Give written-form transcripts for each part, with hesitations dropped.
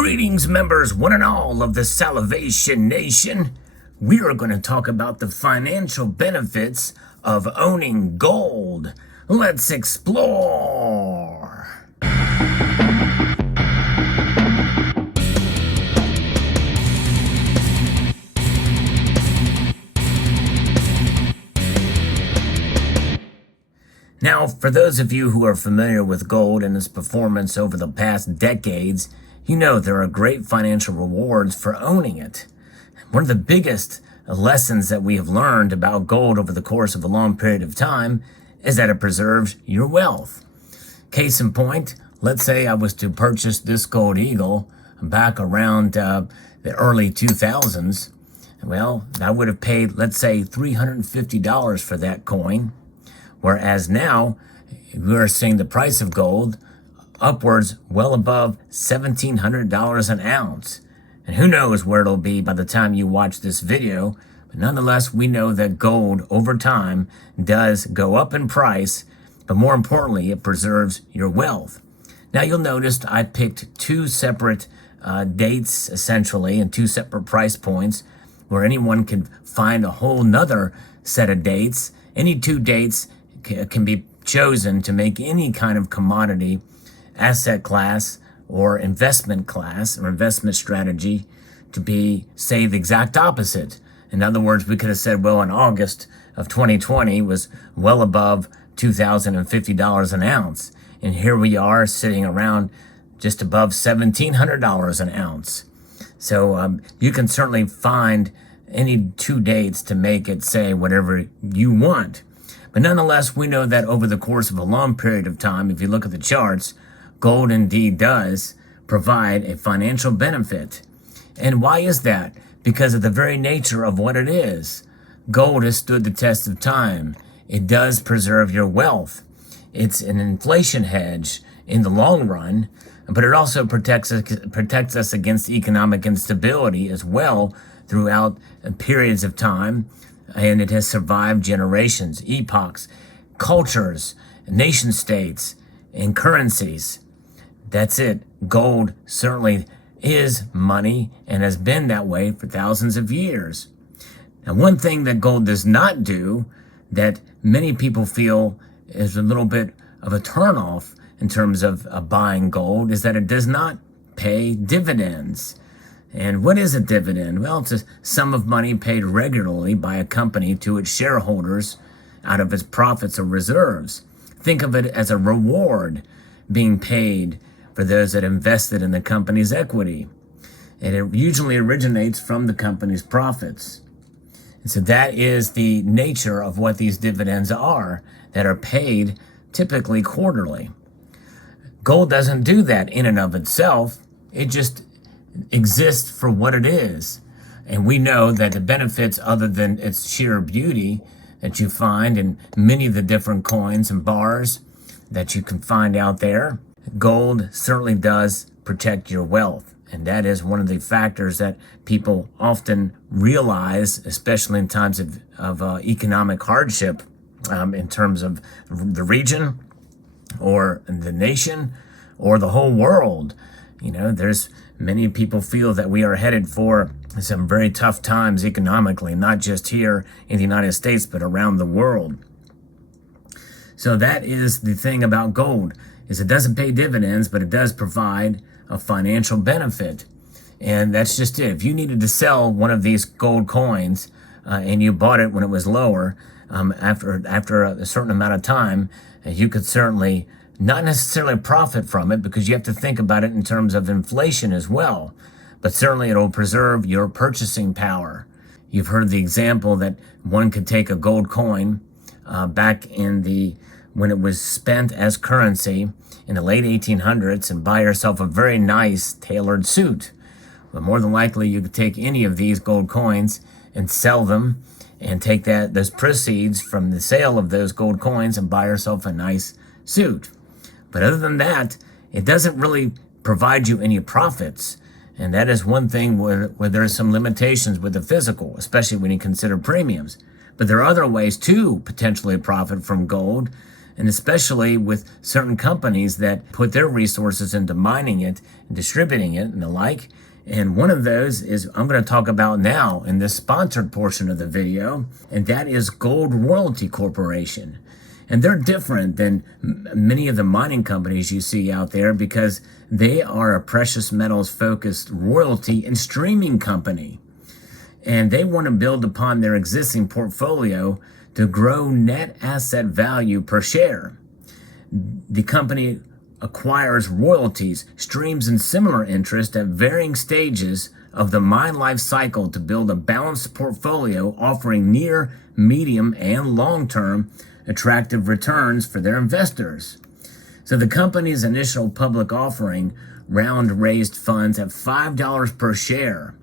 Greetings, members, one and all of the Salivation Nation. We are going to talk about the financial benefits of owning gold. Let's explore. Now, for those of you who are familiar with gold and its performance over the past decades, you know there are great financial rewards for owning it. One of the biggest lessons that we have learned about gold over the course of a long period of time is that it preserves your wealth. Case in point, let's say I was to purchase this gold eagle back around the early 2000s. Well, I would have paid, let's say, $350 for that coin. Whereas now, we're seeing the price of gold upwards well above $1,700 an ounce. And who knows where it'll be by the time you watch this video. But nonetheless, we know that gold over time does go up in price, but more importantly, it preserves your wealth. Now you'll notice I picked two separate dates essentially and two separate price points where anyone can find a whole nother set of dates. Any two dates can be chosen to make any kind of commodity, asset class, or investment class or investment strategy to be, say, the exact opposite. In other words, we could have said, well, in August of 2020 was well above $2,050 an ounce. And here we are sitting around just above $1,700 an ounce. So you can certainly find any two dates to make it say whatever you want. But nonetheless, we know that over the course of a long period of time, if you look at the charts, gold indeed does provide a financial benefit. And why is that? Because of the very nature of what it is. Gold has stood the test of time. It does preserve your wealth. It's an inflation hedge in the long run, but it also protects us against economic instability as well throughout periods of time. And it has survived generations, epochs, cultures, nation states, and currencies. That's it. Gold certainly is money and has been that way for thousands of years. Now, one thing that gold does not do that many people feel is a little bit of a turnoff in terms of buying gold is that it does not pay dividends. And what is a dividend? Well, it's a sum of money paid regularly by a company to its shareholders out of its profits or reserves. Think of it as a reward being paid for those that invested in the company's equity. And it usually originates from the company's profits. And so that is the nature of what these dividends are that are paid typically quarterly. Gold doesn't do that in and of itself. It just exists for what it is. And we know that the benefits other than its sheer beauty that you find in many of the different coins and bars that you can find out there, gold certainly does protect your wealth. And that is one of the factors that people often realize, especially in times of economic hardship in terms of the region or the nation or the whole world. You know, there's many people feel that we are headed for some very tough times economically, not just here in the United States, but around the world. So that is the thing about gold, is it doesn't pay dividends, but it does provide a financial benefit. And that's just it. If you needed to sell one of these gold coins and you bought it when it was lower, after a certain amount of time, you could certainly not necessarily profit from it because you have to think about it in terms of inflation as well. But certainly it'll preserve your purchasing power. You've heard the example that one could take a gold coin back in when it was spent as currency in the late 1800s and buy yourself a very nice tailored suit. But more than likely you could take any of these gold coins and sell them and take those proceeds from the sale of those gold coins and buy yourself a nice suit. But other than that, it doesn't really provide you any profits. And that is one thing where there are some limitations with the physical, especially when you consider premiums. But there are other ways to potentially profit from gold. and especially with certain companies that put their resources into mining it and distributing it and the like. And one of those is I'm going to talk about now in this sponsored portion of the video, and that is Gold Royalty Corporation. And they're different than many of the mining companies you see out there because they are a precious metals focused royalty and streaming company. And they want to build upon their existing portfolio to grow net asset value per share. The company acquires royalties, streams, and similar interest at varying stages of the mine life cycle to build a balanced portfolio offering near, medium, and long-term attractive returns for their investors. So the company's initial public offering round raised funds at $5 per share.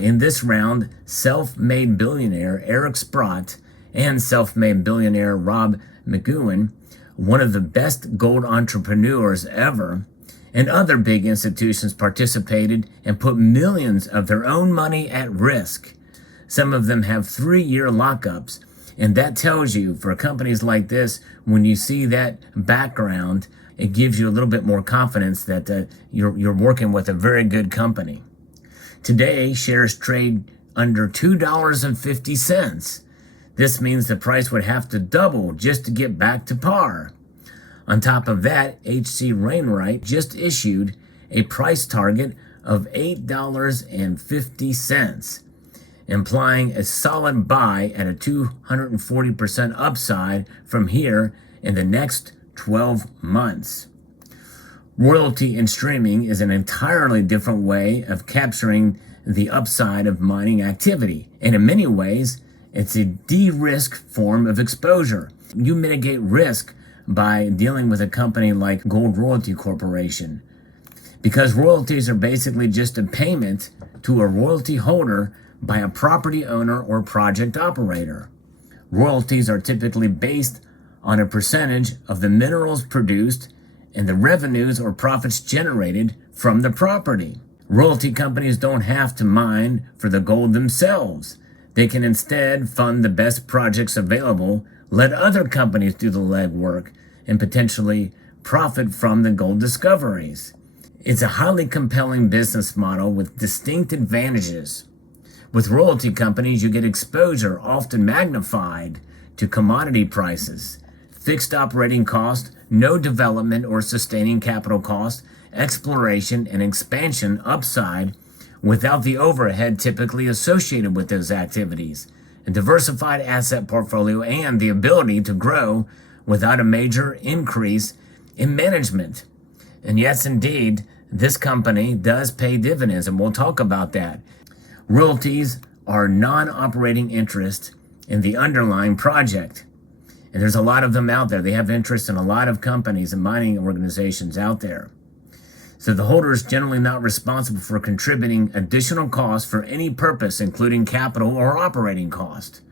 In this round, self-made billionaire Eric Sprott and self-made billionaire Rob McEwen, one of the best gold entrepreneurs ever, and other big institutions participated and put millions of their own money at risk. Some of them have 3-year lockups, and that tells you, for companies like this, when you see that background, it gives you a little bit more confidence that you're working with a very good company. Today, shares trade under $2.50. This means the price would have to double just to get back to par. On top of that, H.C. Wainwright just issued a price target of $8.50, implying a solid buy at a 240% upside from here in the next 12 months. Royalty and streaming is an entirely different way of capturing the upside of mining activity, and in many ways, it's a de-risk form of exposure. You mitigate risk by dealing with a company like Gold Royalty Corporation, because royalties are basically just a payment to a royalty holder by a property owner or project operator. Royalties are typically based on a percentage of the minerals produced and the revenues or profits generated from the property. Royalty companies don't have to mine for the gold themselves. They can instead fund the best projects available, let other companies do the legwork, and potentially profit from the gold discoveries. It's a highly compelling business model with distinct advantages. With royalty companies, you get exposure, often magnified, to commodity prices, fixed operating costs, no development or sustaining capital costs, exploration and expansion upside without the overhead typically associated with those activities, a diversified asset portfolio, and the ability to grow without a major increase in management. And yes, indeed, this company does pay dividends, and we'll talk about that. Royalties are non-operating interest in the underlying project. And there's a lot of them out there. They have interest in a lot of companies and mining organizations out there. So the holder is generally not responsible for contributing additional costs for any purpose, including capital or operating cost.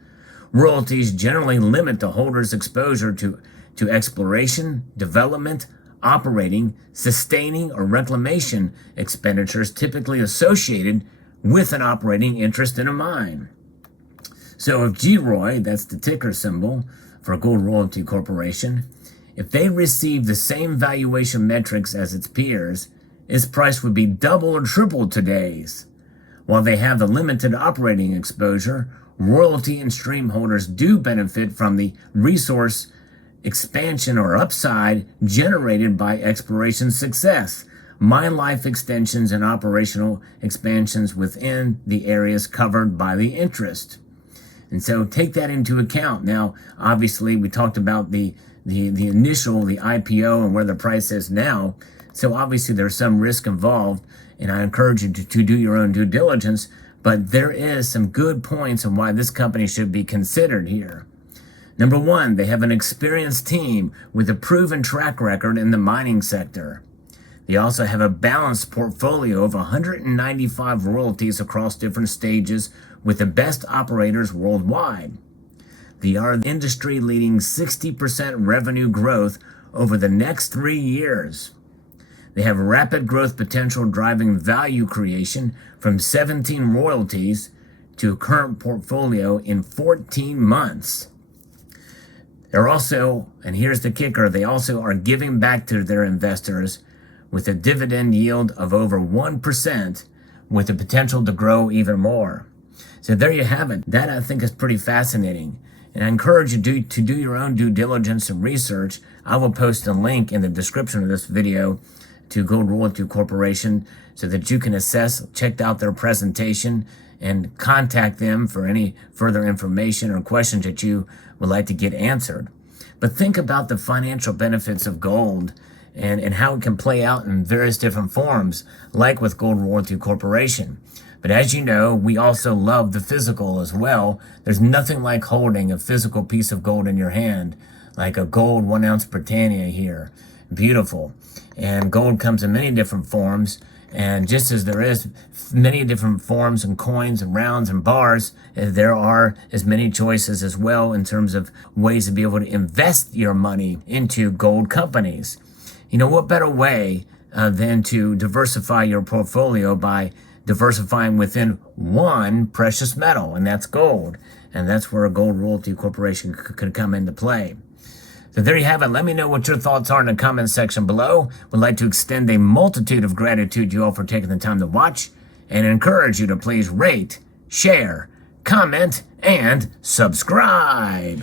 Royalties generally limit the holder's exposure to exploration, development, operating, sustaining, or reclamation expenditures typically associated with an operating interest in a mine. So if GROY, that's the ticker symbol for Gold Royalty Corporation, if they receive the same valuation metrics as its peers, its price would be double or triple today's. While they have the limited operating exposure, royalty and stream holders do benefit from the resource expansion or upside generated by exploration success, mine life extensions, and operational expansions within the areas covered by the interest. And so take that into account. Now, obviously, we talked about the initial, the IPO, and where the price is now. So obviously, there's some risk involved, and I encourage you to do your own due diligence. But there is some good points on why this company should be considered here. Number one, they have an experienced team with a proven track record in the mining sector. They also have a balanced portfolio of 195 royalties across different stages with the best operators worldwide. They are industry-leading 60% revenue growth over the next 3 years. They have rapid growth potential driving value creation from 17 royalties to a current portfolio in 14 months. They're also, and here's the kicker, they also are giving back to their investors with a dividend yield of over 1% with the potential to grow even more. So there you have it. That I think is pretty fascinating. And I encourage you to do your own due diligence and research. I will post a link in the description of this video to Gold Royalty Corporation so that you can check out their presentation and contact them for any further information or questions that you would like to get answered. But think about the financial benefits of gold and how it can play out in various different forms, like with Gold Royalty Corporation. But as you know, we also love the physical as well. There's nothing like holding a physical piece of gold in your hand, like a gold 1 ounce Britannia here. Beautiful. And gold comes in many different forms. And just as there is many different forms and coins and rounds and bars, there are as many choices as well in terms of ways to be able to invest your money into gold companies. You know, what better way than to diversify your portfolio by diversifying within one precious metal, and that's gold. And that's where a Gold Royalty Corporation could come into play. So there you have it. Let me know what your thoughts are in the comment section below. Would like to extend a multitude of gratitude to you all for taking the time to watch and encourage you to please rate, share, comment, and subscribe.